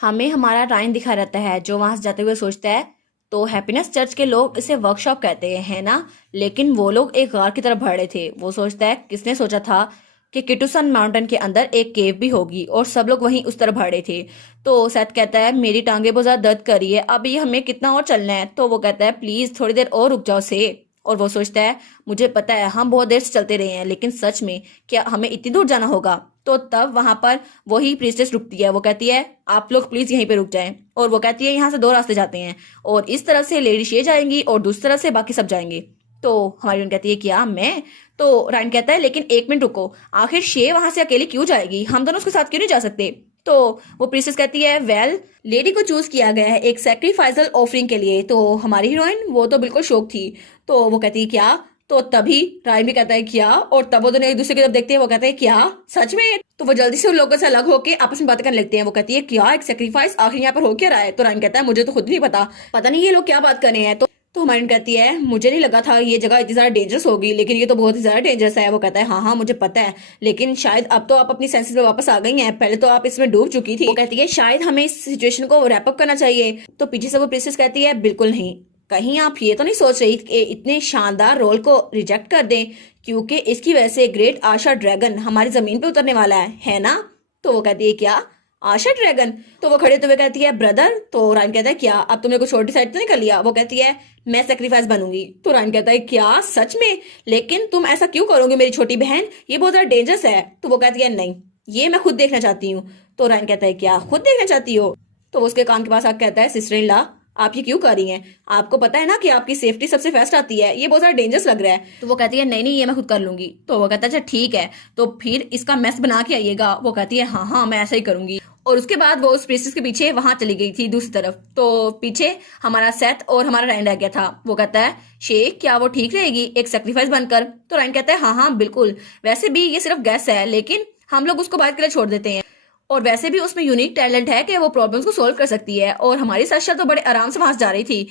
हमें हमारा राइन दिखा रहता है जो वहां से जाते हुए सोचता है तो हैप्पीनेस चर्च के लोग इसे वर्कशॉप कहते हैं, है ना। लेकिन वो लोग एक गार की तरफ बढ़ रहे थे। वो सोचता है किसने सोचा था कि किटुसन माउंटेन के अंदर एक केव भी होगी, और सब लोग वहीं उस तरफ बढ़ रहे थे। तो सैथ कहता है मेरी टांगे बहुत ज्यादा दर्द कर रही है, अब ये हमें कितना और चलना है। तो वो कहता है प्लीज थोड़ी देर और रुक जाओ से। और वो सोचता है मुझे पता है हम बहुत देर से चलते रहे हैं, लेकिन सच में क्या हमें इतनी दूर जाना होगा। तो तब वहां पर वही प्रीस्टेस रुकती है। वो कहती है आप लोग प्लीज यहीं पे रुक जाएं। और वो कहती है यहाँ से दो रास्ते जाते हैं, और इस तरफ से लेडी शे जाएंगी और दूसरी तरफ से बाकी सब जाएंगे। तो हमारी बहन कहती है क्या मैं। तो रायन कहता है लेकिन एक मिनट रुको, आखिर शे वहां से अकेली क्यों जाएगी, हम दोनों उसके साथ क्यों नहीं जा सकते। तो वो प्रिंसेस कहती है वेल लेडी को चूज किया गया है एक सेक्रीफाइसल ऑफरिंग के लिए। तो हमारी हीरोइन वो तो बिल्कुल शौक थी। तो वो कहती है क्या। तो तभी रायन भी कहता है क्या, और तब वो दोनों एक दूसरे की तरफ देखते हैं। वो कहते हैं क्या सच में। तो वो जल्दी से उन लोगों से अलग होकर आपस में बातें करने लगते हैं। वो कहती है क्या एक सेक्रीफाइस आखिर यहाँ पर हो क्या रहा है। तो रायन कहता है मुझे तो खुद नहीं पता, पता नहीं ये लोग क्या बात कर रहे हैं। तो हमारी कहती है मुझे नहीं लगा था ये जगह इतनी ज्यादा डेंजरस होगी, लेकिन ये तो बहुत ही ज्यादा डेंजरस है। वो कहता है हाँ हाँ मुझे पता है, लेकिन शायद अब तो आप अपनी सेंसेस में वापस आ गई हैं, पहले तो आप इसमें डूब चुकी थी। वो कहती है शायद हमें इस सिचुएशन को रैप अप करना चाहिए। तो पीछे से वो प्रिंसेस कहती है बिल्कुल नहीं, कहीं आप ये तो नहीं सोच रही कि इतने शानदार रोल को रिजेक्ट कर दें, क्योंकि इसकी वजह से ग्रेट आशा ड्रैगन हमारी जमीन पे उतरने वाला है ना। तो वो कहती है क्या आशा ड्रैगन। तो वो खड़े होते हुए कहती है ब्रदर। तो रायन कहता है क्या अब तुमने कुछ और डिसाइड तो नहीं कर लिया। वो कहती है मैं सेक्रीफाइस बनूंगी। तो रायन कहता है क्या सच में, लेकिन तुम ऐसा क्यों करोगे मेरी छोटी बहन, ये बहुत ज्यादा डेंजरस है। तो वो कहती है नहीं ये मैं खुद देखना चाहती हूँ। तो रायन कहता है क्या खुद देखना चाहती हो। तो वो उसके कान के पास आकर कहता है सिस्टर इन लॉ आप ये क्यों कर रही हैं, आपको पता है ना कि आपकी सेफ्टी सबसे फर्स्ट आती है, ये बहुत ज्यादा डेंजरस लग रहा है। तो वो कहती है नहीं नहीं ये मैं खुद कर लूंगी। तो वो कहता है अच्छा ठीक है, तो फिर इसका मेस बना के आइएगा। वो कहती है हाँ हाँ मैं ऐसा ही करूंगी। और उसके बाद वो उस प्रिंसेस के पीछे वहां चली गई थी दूसरी तरफ। तो पीछे हमारा सेथ और हमारा रायन रह गया था। वो कहता है शेख क्या वो ठीक रहेगी एक सेक्रीफाइस बनकर। तो रायन कहता है हाँ हाँ बिल्कुल, वैसे भी ये सिर्फ गैस है, लेकिन हम लोग उसको बाहर के लिए छोड़ देते हैं, और वैसे भी उसमें यूनिक टैलेंट है कि वो प्रॉब्लम्स को सोल्व कर सकती है। और हमारी साशा तो बड़े आराम से वहां से जा रही थी।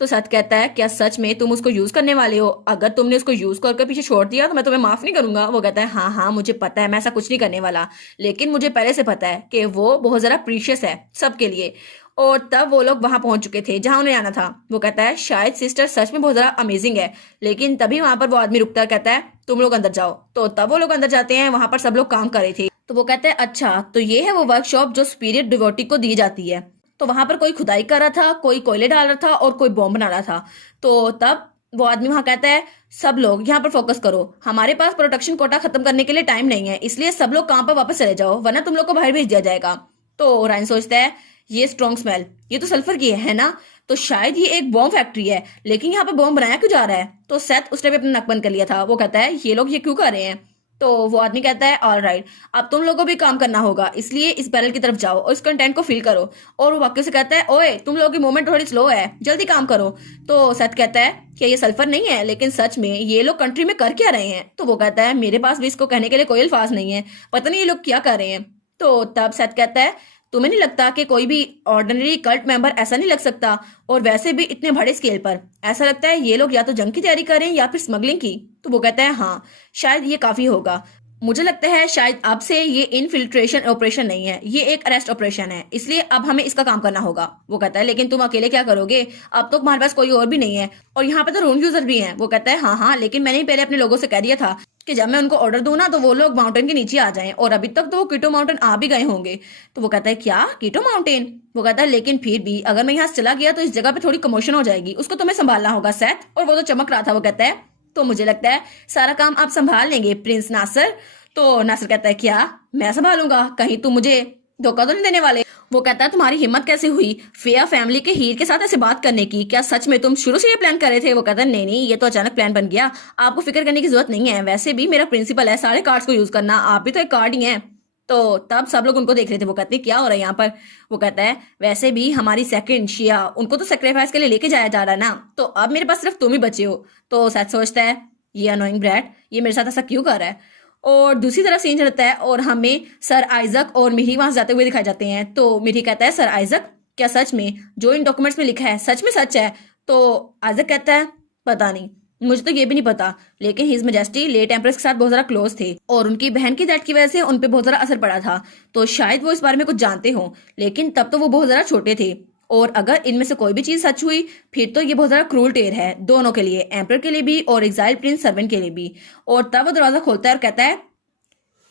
तो सच कहता है क्या सच में तुम उसको यूज करने वाले हो, अगर तुमने उसको यूज करके पीछे छोड़ दिया तो मैं तुम्हें माफ नहीं करूंगा। वो कहता है हाँ हाँ मुझे पता है मैं ऐसा कुछ नहीं करने वाला, लेकिन मुझे पहले से पता है कि वो बहुत ज्यादा प्रीशियस है सबके लिए। और तब वो लोग वहां पहुंच चुके थे जहां उन्हें आना था। वो कहता है शायद सिस्टर सच में बहुत ज्यादा अमेजिंग है, लेकिन तभी वहां पर वो आदमी रुकता है, कहता है तुम लोग अंदर जाओ। तो तब वो लोग अंदर जाते हैं, वहां पर सब लोग काम कर रहे थे। तो वो कहते हैं अच्छा तो ये है वो वर्कशॉप जो स्पिरिट डिवोटी को दी जाती है। तो वहां पर कोई खुदाई कर रहा था, कोई कोयले डाल रहा था, और कोई बॉम्ब बना रहा था। तो तब वो आदमी वहां कहता है सब लोग यहाँ पर फोकस करो, हमारे पास प्रोडक्शन कोटा खत्म करने के लिए टाइम नहीं है, इसलिए सब लोग काम पर वापस चले जाओ वरना तुम लोग को बाहर भेज दिया जाएगा। तो रायन सोचता है ये स्ट्रॉन्ग स्मेल, ये तो सल्फर की है ना, तो शायद ये एक बॉम्ब फैक्ट्री है, लेकिन यहाँ पे बॉम्ब बनाया क्यों जा रहा है। तो सेथ उसने भी अपना नक बंद कर लिया था। वो कहता है ये लोग ये क्यों कर रहे हैं। तो वो आदमी कहता है ऑल राइट अब तुम लोगों को भी काम करना होगा, इसलिए इस बैरल की तरफ जाओ और इस कंटेंट को फिल करो। और वो वाक्य से कहता है ओए तुम लोगों की मूवमेंट थोड़ी स्लो है, जल्दी काम करो। तो सच कहता है कि ये सल्फर नहीं है, लेकिन सच में ये लोग कंट्री में कर क्या रहे हैं। तो वो कहता है मेरे पास भी इसको कहने के लिए कोई अल्फाज नहीं है, पता नहीं ये लोग क्या कर रहे हैं। तो तब सच कहता है तुम्हें नहीं लगता कि कोई भी ऑर्डिनरी कल्ट मेंबर ऐसा नहीं लग सकता, और वैसे भी इतने बड़े स्केल पर, ऐसा लगता है ये लोग या तो जंग की तैयारी कर रहे हैं या फिर स्मगलिंग की। तो वो कहता है हाँ शायद ये काफी होगा, मुझे लगता है शायद अब से ये इनफिल्ट्रेशन ऑपरेशन नहीं है, ये एक अरेस्ट ऑपरेशन है, इसलिए अब हमें इसका काम करना होगा। वो कहता है लेकिन तुम अकेले क्या करोगे, अब तो तुम्हारे पास कोई और भी नहीं है, और यहाँ पे तो रूम यूजर भी हैं। वो कहता है हाँ हाँ लेकिन मैंने ही पहले अपने लोगों से कह दिया था कि जब मैं उनको ऑर्डर दूं ना तो वो लोग माउंटेन के नीचे आ जाएं, और अभी तक तो वो कीटो माउंटेन आ भी गए होंगे। तो वो कहता है क्या कीटो माउंटेन। वो कहता है लेकिन फिर भी अगर मैं यहाँ से चला गया तो इस जगह पे थोड़ी कमोशन हो जाएगी, उसको तुम्हें संभालना होगा सेथ। और वो तो चमक रहा था। वो कहता है तो मुझे लगता है सारा काम आप संभाल लेंगे प्रिंस नासर। तो नासिर कहता है क्या मैं संभालूंगा, कहीं तुम मुझे धोखा तो नहीं देने वाले। वो कहता है तुम्हारी हिम्मत कैसे हुई फेया फैमिली के हीर के साथ ऐसे बात करने की, क्या सच में तुम शुरू से ये प्लान कर रहे थे। वो कहता है नहीं नहीं ये तो अचानक प्लान बन गया, आपको फिक्र करने की जरूरत नहीं है, वैसे भी मेरा प्रिंसिपल है सारे कार्ड्स को यूज करना, आप भी तो एक कार्ड ही हैं। तो तब सब लोग उनको देख रहे थे। वो कहते हैं क्या हो रहा है यहाँ पर। वो कहता है वैसे भी हमारी सेकंड शिया उनको तो सेक्रीफाइस के लिए लेके जाया जा रहा है ना, तो अब मेरे पास सिर्फ तुम ही बचे हो। तो सच सोचता है ये अनोइंग ब्रैट ये मेरे साथ ऐसा क्यों कर रहा है। और दूसरी तरफ सीन चलता है और हमें सर आइजक और मिरी वहां जाते हुए दिखाए जाते हैं। तो मिरी कहता है सर आइजक क्या सच में जो इन डॉक्यूमेंट्स में लिखा है सच में सच है। तो आइजक कहता है पता नहीं, मुझे तो ये भी नहीं पता, लेकिन हिज मेजेस्टी लेट एम्प्रेस के साथ बहुत ज्यादा क्लोज थे और उनकी बहन की डेथ की वजह से उन पे बहुत ज्यादा असर पड़ा था, तो शायद वो इस बारे में कुछ जानते हो, लेकिन तब तो वो बहुत ज्यादा छोटे थे। और अगर इनमें से कोई भी चीज सच हुई फिर तो ये बहुत ज्यादा क्रूल टेर है दोनों के लिए, एम्पर के लिए भी और एग्जाइल प्रिंस सर्वेंट के लिए भी। और तब वो दरवाजा खोलता है और कहता है,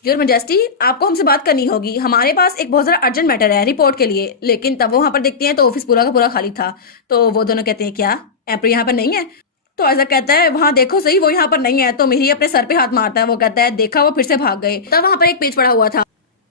योर मेजेस्टी, आपको हमसे बात करनी होगी, हमारे पास एक बहुत ज्यादा अर्जेंट मैटर है रिपोर्ट के लिए। लेकिन तब वो वहां पर देखते हैं तो ऑफिस पूरा का पूरा खाली था। तो वो दोनों कहते हैं, क्या एम्पर यहाँ पर नहीं है? तो ऐसा कहता है, वहां देखो सही, वो यहाँ पर नहीं है। तो मिरी अपने सर पे हाथ मारता है, वो कहता है, देखा, वो फिर से भाग गए। तब वहां पर एक पेज पड़ा हुआ था,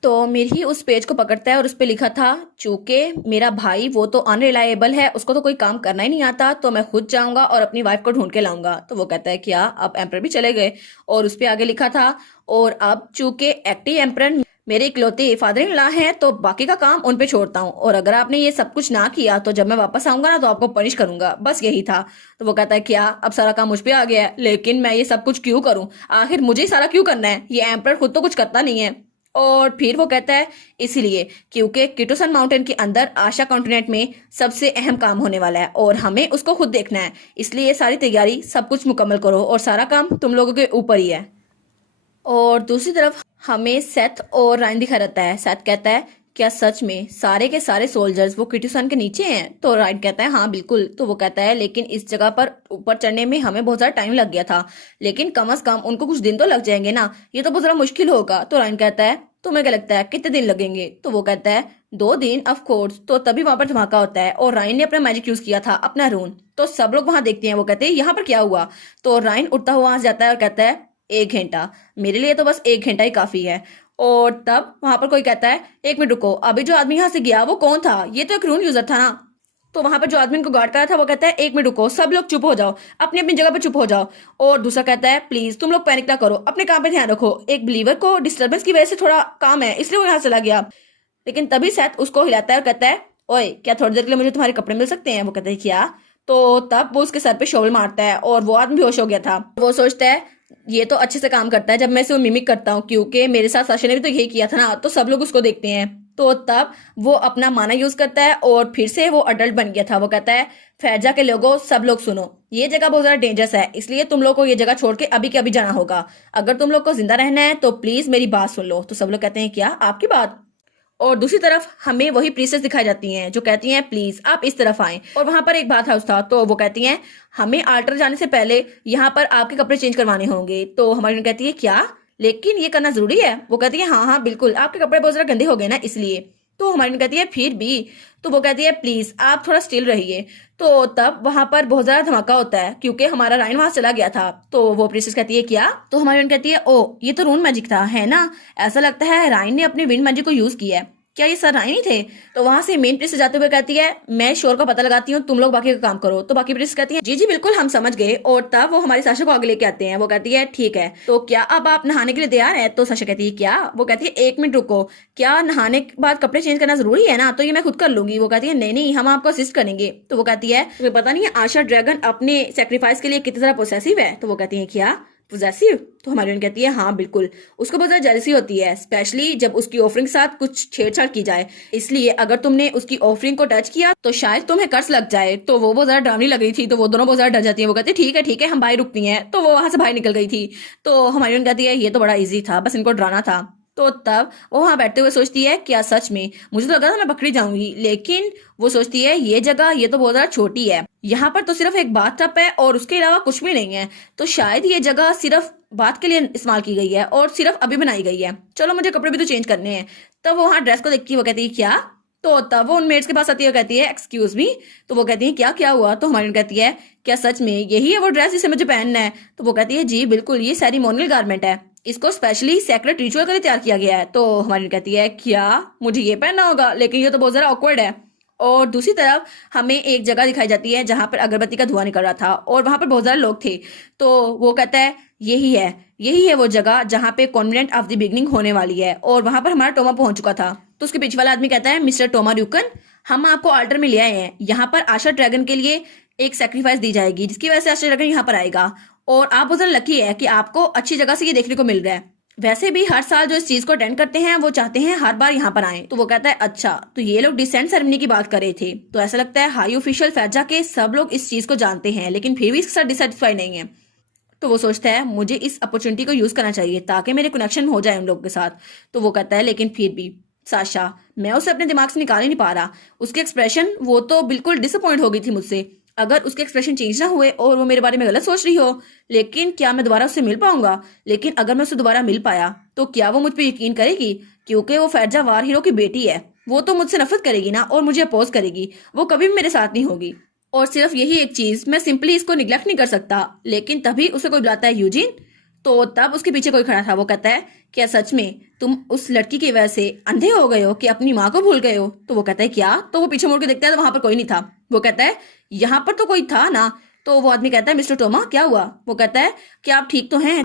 तो मिरी उस पेज को पकड़ता है और उस पे लिखा था, चूंकि मेरा भाई वो तो अनरिलायबल है, उसको तो कोई काम करना ही नहीं आता, तो मैं खुद जाऊंगा और अपनी वाइफ को ढूंढ के लाऊंगा। तो वो कहता है, क्या? अब एम्पर भी चले गए। और उस पे आगे लिखा था, और अब चूंकि एक्टिव एम्पर मेरे इकलौते फादर इन लॉ हैं, तो बाकी का काम उन पे छोड़ता हूँ, और अगर आपने ये सब कुछ ना किया तो जब मैं वापस आऊंगा ना तो आपको पनिश करूंगा, बस यही था। तो वो कहता है, क्या अब सारा काम मुझ पे आ गया है? लेकिन मैं ये सब कुछ क्यों करूं? आखिर मुझे ही सारा क्यों करना है? ये एम्पर खुद तो कुछ करता नहीं है। और फिर वो कहता है, इसलिए क्योंकि किटोसन माउंटेन के अंदर आशा कॉन्टिनेंट में सबसे अहम काम होने वाला है और हमें उसको खुद देखना है, इसलिए सारी तैयारी सब कुछ मुकम्मल करो और सारा काम तुम लोगों के ऊपर ही है। और दूसरी तरफ हमें सेथ और रायन दिखा रहता है। सेथ कहता है, क्या सच में सारे के सारे सोल्जर्स वो किटूसन के नीचे हैं? तो रायन कहता है, हाँ बिल्कुल। तो वो कहता है, लेकिन इस जगह पर ऊपर चढ़ने में हमें बहुत ज्यादा टाइम लग गया था, लेकिन कम से कम उनको कुछ दिन तो लग जाएंगे ना, ये तो बहुत ज्यादा मुश्किल होगा। तो रायन कहता है, तुम्हें क्या लगता है कितने दिन लगेंगे? तो वो कहता है, 2 दिन ऑफ कोर्स। तो तभी वहां पर धमाका होता है और रायन ने अपना मैजिक यूज किया था, अपना रून। तो सब लोग वहां देखते हैं, वो कहते हैं, यहाँ पर क्या हुआ? तो रायन उठता हुआ वहां से जाता है और कहता है, 1 घंटा, मेरे लिए तो बस 1 घंटा ही काफी है। और तब वहां पर कोई कहता है, 1 मिनट रुको, अभी जो आदमी यहाँ से गया वो कौन था? ये तो एक रून यूजर था ना। तो वहां पर जो आदमी उनको गार्ड करा था वो कहता है, 1 मिनट रुको, सब लोग चुप हो जाओ, अपनी अपनी जगह पर चुप हो जाओ। और दूसरा कहता है, प्लीज तुम लोग पैनिक ना करो, अपने काम पे ध्यान रखो, एक बिलीवर को डिस्टर्बेंस की वजह से थोड़ा काम है, इसलिए वो यहाँ चला गया। लेकिन तभी सैथ उसको हिलाता है और कहता है, ओए, क्या थोड़ी देर के लिए मुझे तुम्हारे कपड़े मिल सकते हैं? वो कहता है, क्या? तो तब वो उसके सर पे शोल मारता है और वो आदमी बेहोश हो गया था। वो सोचता है, ये तो अच्छे से काम करता है जब मैं इसे मिमिक करता हूँ, क्योंकि मेरे साथ साशा ने भी तो यही किया था ना, तो सब लोग उसको देखते हैं। तो तब वो अपना माना यूज करता है और फिर से वो अडल्ट बन गया था। वो कहता है, फैजा के लोगों, सब लोग सुनो, ये जगह बहुत ज्यादा डेंजरस है, इसलिए तुम लोग को ये जगह छोड़ के अभी के अभी जाना होगा। अगर तुम लोग को जिंदा रहना है तो प्लीज मेरी बात सुन लो। तो सब लोग कहते हैं, क्या आपकी बात? और दूसरी तरफ हमें वही प्रीसेस दिखाई जाती हैं जो कहती हैं, प्लीज आप इस तरफ आएं। और वहां पर एक बात हाउस था, तो वो कहती हैं, हमें आल्टर जाने से पहले यहाँ पर आपके कपड़े चेंज करवाने होंगे। तो हमारी कहती है, क्या? लेकिन ये करना जरूरी है? वो कहती है, हाँ हाँ बिल्कुल, आपके कपड़े बहुत ज्यादा गंदे हो गए ना, इसलिए। तो हमारी कहती है, फिर भी। तो वो कहती है, प्लीज आप थोड़ा स्टिल रहिए। तो तब वहां पर बहुत ज्यादा धमाका होता है क्योंकि हमारा रायन वहां चला गया था। तो वो प्रिंसेस कहती है, क्या? तो हमारी कहती है, ओ ये तो रून मैजिक था, है ना? ऐसा लगता है रायन ने अपने विंड मैजिक को यूज किया है। क्या ये सर रायन ही थे? तो वहां से मेन प्रिंसेस जाते हुए कहती है, मैं शोर का पता लगाती हूँ, तुम लोग बाकी का काम करो। तो बाकी प्रिंसेस कहती है, जी जी बिल्कुल, हम समझ गए। और तब वो हमारी साशा को आगे लेके आते हैं। वो कहती है, ठीक है, तो क्या अब आप नहाने के लिए तैयार है? तो साशा कहती है, क्या? वो कहती है, 1 मिनट रुको, क्या नहाने के बाद कपड़े चेंज करना जरूरी है ना? तो ये मैं खुद कर लूंगी। वो कहती है, नहीं नहीं, हम आपको असिस्ट करेंगे। तो वो कहती है, तुम्हें पता नहीं है आशा ड्रैगन अपने सेक्रीफाइस के लिए कितनी ज्यादा पोसेसिव है? तो वो कहती है, क्या पोजेसिव? तो हमारी बहन कहती है, हाँ बिल्कुल, उसको बहुत ज्यादा जेलसी होती है, स्पेशली जब उसकी ऑफरिंग के साथ कुछ छेड़छाड़ की जाए, इसलिए अगर तुमने उसकी ऑफरिंग को टच किया तो शायद तुम्हें कर्स लग जाए। तो वो बहुत ज्यादा डरावनी लग रही थी, तो वो दोनों बहुत ज्यादा डर जाती है। वो कहती है, ठीक है, हम बाहर रुकती हैं। तो वो वहां से बाहर निकल गई थी। तो हमारी बहन कहती है, ये तो बड़ा ईजी था, बस इनको डराना था। तो तब वो वहां बैठते हुए सोचती है, क्या सच में? मुझे तो लगा था मैं पकड़ी जाऊंगी, लेकिन वो सोचती है, ये जगह ये तो बहुत ज्यादा छोटी है, यहाँ पर तो सिर्फ एक बाथटब है और उसके अलावा कुछ भी नहीं है, तो शायद ये जगह सिर्फ बात के लिए इस्तेमाल की गई है और सिर्फ अभी बनाई गई है। चलो मुझे कपड़े भी तो चेंज करने हैं। तब वो वहां ड्रेस को देखती है, वो कहती है, क्या? तो तब वो उन मेड्स के पास आती है, कहती है, एक्सक्यूज मी। तो वो कहती है, क्या हुआ? तो हमारी कहती है, क्या सच में यही है वो ड्रेस जिसे मुझे पहनना है? तो वो कहती है, जी बिल्कुल, ये सेरेमोनियल गारमेंट है, इसको स्पेशली सेक्रेट रिचुअल के लिए तैयार किया गया है। तो हमारी कहती है, क्या मुझे ये पहनना होगा? लेकिन ये तो बहुत ज्यादा ऑकवर्ड है। और दूसरी तरफ हमें एक जगह दिखाई जाती है जहां पर अगरबत्ती का धुआं निकल रहा था और वहां पर बहुत ज्यादा लोग थे। तो वो कहता है, यही है वो जगह जहां पे कॉन्वेंट ऑफ द बिगनिंग होने वाली है। और वहां पर हमारा टोमा पहुंच चुका था। तो उसके पीछे वाला आदमी कहता है, मिस्टर टोमा ड्यूकन, हम आपको आल्टर में ले आए हैं, यहाँ पर आशा ड्रैगन के लिए एक सेक्रीफाइस दी जाएगी, जिसकी वजह से आशा ड्रैगन यहाँ पर आएगा। और आप बहुत ज्यादा लकी है कि आपको अच्छी जगह से ये देखने को मिल रहा है। वैसे भी हर साल जो इस चीज को अटेंड करते हैं वो चाहते हैं हर बार यहाँ पर आए। तो वो कहता है, अच्छा, तो ये लोग डिसेंट सेरेमनी की बात कर रहे थे। तो ऐसा लगता है हाई ऑफिशियल फैजा के सब लोग इस चीज को जानते हैं, लेकिन फिर भी इसके साथ डिससेटिस्फाई नहीं है। तो वो सोचता है मुझे इस अपॉर्चुनिटी को यूज करना चाहिए ताकि मेरे कनेक्शन हो जाए उन लोगों के साथ। तो वो कहता है लेकिन फिर भी साशा, मैं उसे अपने दिमाग से निकाल ही नहीं पा रहा। उसके एक्सप्रेशन, वो तो बिल्कुल डिसअपॉइंट हो गई थी मुझसे। अगर उसके एक्सप्रेशन चेंज ना हुए और वो मेरे बारे में गलत सोच रही हो, लेकिन क्या मैं दोबारा उससे मिल पाऊंगा? लेकिन अगर मैं उससे दोबारा मिल पाया तो क्या वो मुझ पर यकीन करेगी? क्योंकि वो फैजा वार हीरो की बेटी है, वो तो मुझसे नफरत करेगी ना और मुझे अपोज करेगी। वो कभी भी मेरे साथ नहीं होगी। और सिर्फ यही एक चीज, मैं सिंपली इसको निग्लेक्ट नहीं कर सकता। लेकिन तभी उसे कोई बुलाता है यूजिन। तो तब उसके पीछे कोई खड़ा था। वो कहता है क्या सच में तुम उस लड़की की वजह से अंधे हो गए हो कि अपनी माँ को भूल गए हो? तो वो कहता है क्या? तो वो पीछे मुड़ के देखता है तो वहां पर कोई नहीं था। वो कहता है यहाँ पर तो कोई था ना। तो वो आदमी कहता है मिस्टर टोमा क्या हुआ? वो कहता है क्या आप ठीक तो हैं?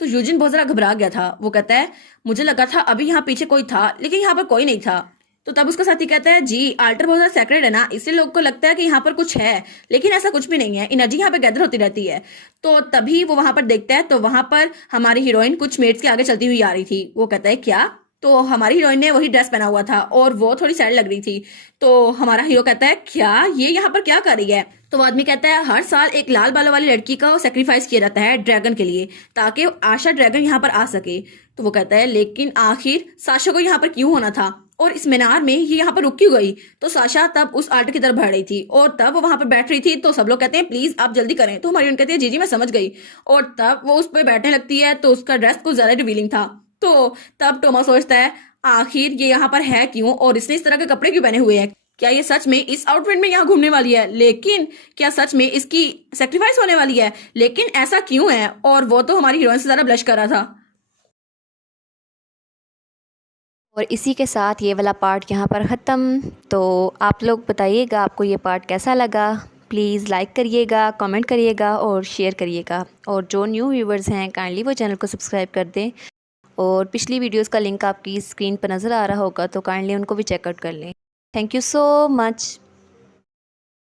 तो यूजिन बहुत ज्यादा घबरा गया था। वो कहता है मुझे लगा था अभी यहाँ पीछे कोई था, लेकिन यहाँ पर कोई नहीं था। तो तब उसका साथी कहता है जी आल्टर बहुत ज्यादा सेक्रेट है ना, इसलिए लोगों को लगता है कि यहाँ पर कुछ है, लेकिन ऐसा कुछ भी नहीं है। एनर्जी यहाँ पे गैदर होती रहती है। तो तभी वो वहां पर देखता है तो वहां पर हमारी हीरोइन कुछ मेट्स के आगे चलती हुई आ रही थी। वो कहता है क्या? तो हमारी हीरोइन ने वही ड्रेस पहना हुआ था और वो थोड़ी सैड लग रही थी। तो हमारा हीरो कहता है क्या ये यहाँ पर क्या कर रही है? तो वो आदमी कहता है हर साल एक लाल बालों वाली लड़की का सेक्रीफाइस किया जाता है ड्रैगन के लिए, ताकि आशा ड्रैगन यहाँ पर आ सके। तो वो कहता है लेकिन आखिर साशा को यहाँ पर क्यों होना था और इस मीनार में ये यहाँ पर रुक क्यों गई? तो साशा तब उस आर्ट की तरफ बढ़ रही थी और तब वो वहां पर बैठ रही थी। तो सब लोग कहते हैं प्लीज आप जल्दी करें। तो हमारी कहती है जी जी मैं समझ गई। और तब वो उस पर बैठने लगती है तो उसका ड्रेस कुछ ज्यादा रिवीलिंग था। तो तब टोमा सोचता है आखिर ये यहाँ पर है क्यों और इसने इस तरह के कपड़े क्यों पहने हुए हैं? क्या ये सच में इस आउटफिट में यहाँ घूमने वाली है? लेकिन क्या सच में इसकी सेक्रीफाइस होने वाली है? लेकिन ऐसा क्यों है? और वो तो हमारी हीरोइन से ज्यादा ब्लश कर रहा था। और इसी के साथ ये वाला पार्ट यहाँ पर ख़त्म। तो आप लोग बताइएगा आपको ये पार्ट कैसा लगा। प्लीज़ लाइक करिएगा, कमेंट करिएगा और शेयर करिएगा। और जो न्यू व्यूवर्स हैं काइंडली वो चैनल को सब्सक्राइब कर दें। और पिछली वीडियोस का लिंक आपकी स्क्रीन पर नज़र आ रहा होगा तो काइंडली उनको भी चेकआउट कर लें। Thank you so much.